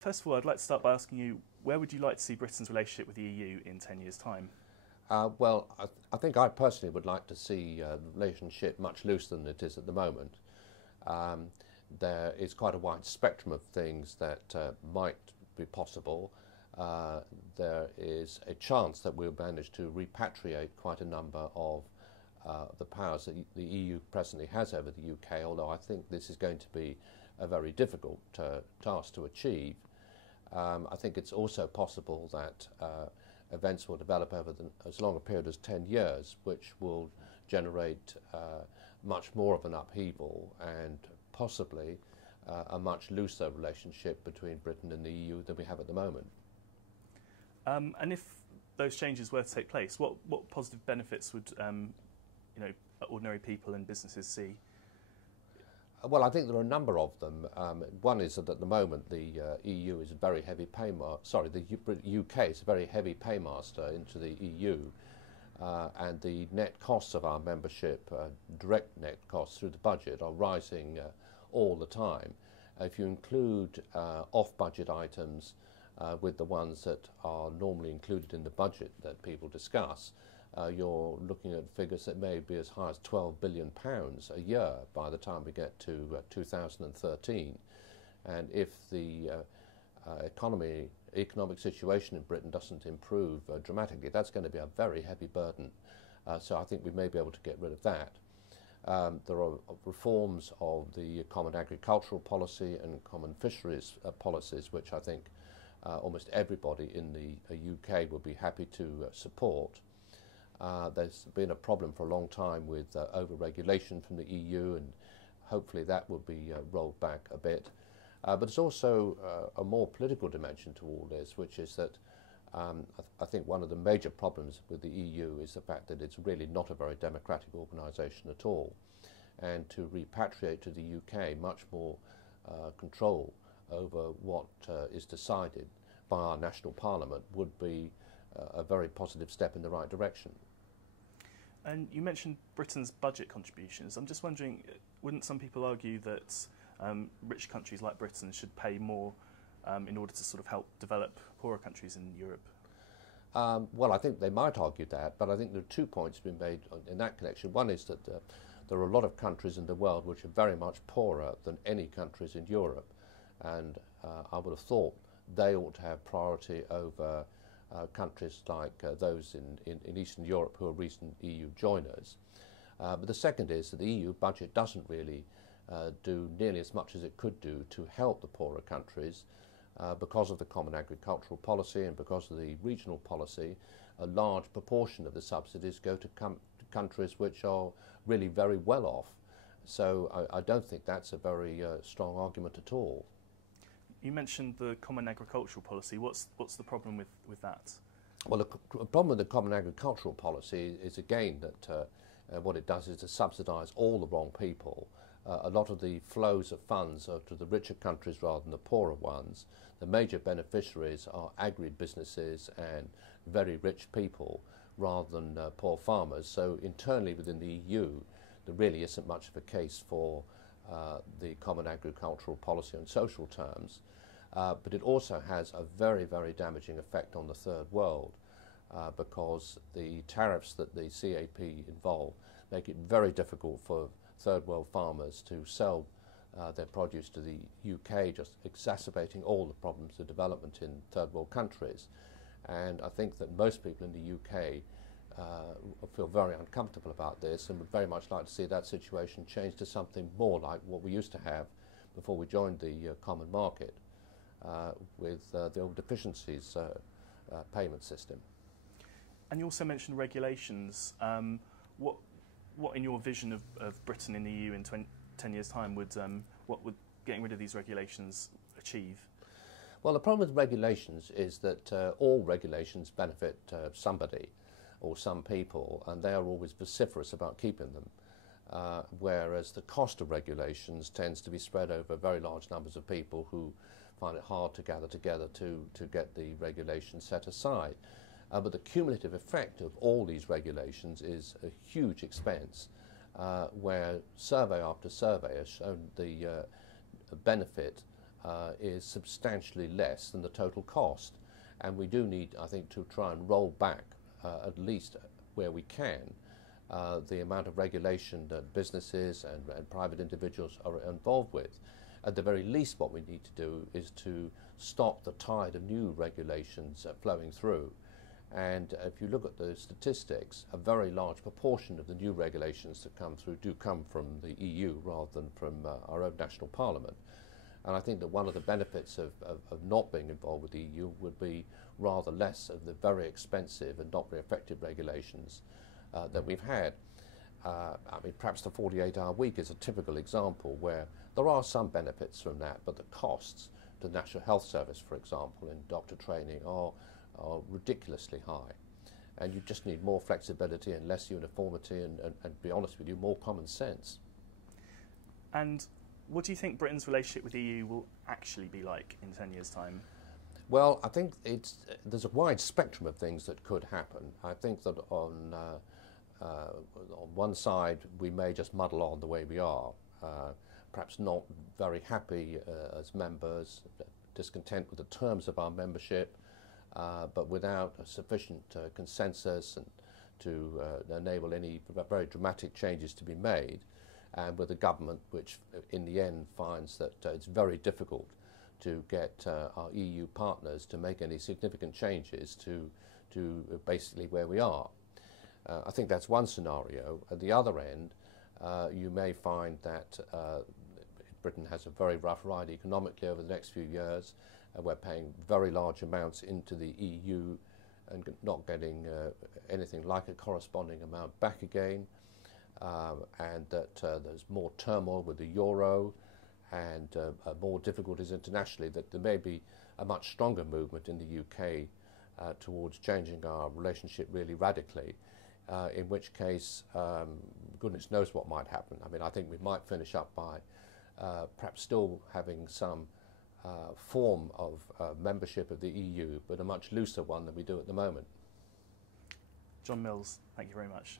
First of all, I'd like to start by asking you, where would you like to see Britain's relationship with the EU in 10 years' time? I think I personally would like to see the relationship much looser than it is at the moment. Um, there is quite a wide spectrum of things that might be possible. Uh, there is a chance that we'll manage to repatriate quite a number of the powers that the EU presently has over the UK, although I think this is going to be a very difficult task to achieve. I think it's also possible that events will develop over as long a period as 10 years, which will generate much more of an upheaval and possibly a much looser relationship between Britain and the EU than we have at the moment. And if those changes were to take place, what positive benefits would ordinary people and businesses see? Well, I think there are a number of them. One is that at the moment the EU is a very heavy the UK is a very heavy paymaster into the EU, and the net costs of our membership, direct net costs through the budget, are rising all the time. If you include off-budget items with the ones that are normally included in the budget that people discuss, you're looking at figures that may be as high as £12 billion a year by the time we get to 2013. And if the economic situation in Britain doesn't improve dramatically, that's going to be a very heavy burden. So I think we may be able to get rid of that. There are reforms of the common agricultural policy and common fisheries policies, which I think almost everybody in the UK would be happy to support. There's been a problem for a long time with over-regulation from the EU, and hopefully that will be rolled back a bit. But there's also a more political dimension to all this, which is that I think one of the major problems with the EU is the fact that it's really not a very democratic organisation at all. And to repatriate to the UK much more control over what is decided by our national parliament would be a very positive step in the right direction. And you mentioned Britain's budget contributions. I'm just wondering, wouldn't some people argue that rich countries like Britain should pay more in order to sort of help develop poorer countries in Europe? Well, I think they might argue that, but I think there are 2 points being made in that connection. One is that there are a lot of countries in the world which are very much poorer than any countries in Europe, and I would have thought they ought to have priority over countries like those in Eastern Europe who are recent EU joiners. But the second is that the EU budget doesn't really do nearly as much as it could do to help the poorer countries because of the common agricultural policy and because of the regional policy. A large proportion of the subsidies go to countries which are really very well off. So I don't think that's a very strong argument at all. You mentioned the common agricultural policy. What's the problem with that? Well, the problem with the common agricultural policy is again that what it does is to subsidise all the wrong people. A lot of the flows of funds are to the richer countries rather than the poorer ones. The major beneficiaries are agri-businesses and very rich people rather than poor farmers. So internally within the EU, there really isn't much of a case for the common agricultural policy on social terms, but it also has a very, very damaging effect on the third world because the tariffs that the CAP involve make it very difficult for third world farmers to sell their produce to the UK, just exacerbating all the problems of development in third world countries. And I think that most people in the UK feel very uncomfortable about this and would very much like to see that situation change to something more like what we used to have before we joined the common market with the old deficiencies payment system. And you also mentioned regulations. What in your vision of Britain in the EU in 10 years' time what would getting rid of these regulations achieve? Well, the problem with regulations is that all regulations benefit somebody or some people, and they are always vociferous about keeping them, whereas the cost of regulations tends to be spread over very large numbers of people who find it hard to gather together to get the regulations set aside. But the cumulative effect of all these regulations is a huge expense, where survey after survey has shown the benefit is substantially less than the total cost. And we do need, I think, to try and roll back, at least where we can, the amount of regulation that businesses and private individuals are involved with. At the very least, what we need to do is to stop the tide of new regulations flowing through. And if you look at the statistics, a very large proportion of the new regulations that come through do come from the EU rather than from our own national parliament. And I think that one of the benefits of not being involved with the EU would be rather less of the very expensive and not very effective regulations that we've had. I mean, perhaps the 48-hour week is a typical example where there are some benefits from that, but the costs to the National Health Service, for example, in doctor training are ridiculously high. And you just need more flexibility and less uniformity and to be honest with you, more common sense. And what do you think Britain's relationship with the EU will actually be like in 10 years' time? Well, I think there's a wide spectrum of things that could happen. I think that on one side, we may just muddle on the way we are, perhaps not very happy as members, discontent with the terms of our membership, but without a sufficient consensus and to enable any very dramatic changes to be made, and with a government which in the end finds that it's very difficult to get our EU partners to make any significant changes to basically where we are. I think that's one scenario. At the other end, you may find that Britain has a very rough ride economically over the next few years. We're paying very large amounts into the EU and not getting anything like a corresponding amount back again, and that there's more turmoil with the euro and more difficulties internationally, that there may be a much stronger movement in the UK towards changing our relationship really radically, in which case goodness knows what might happen. I mean, I think we might finish up by perhaps still having some form of membership of the EU, but a much looser one than we do at the moment. John Mills, thank you very much.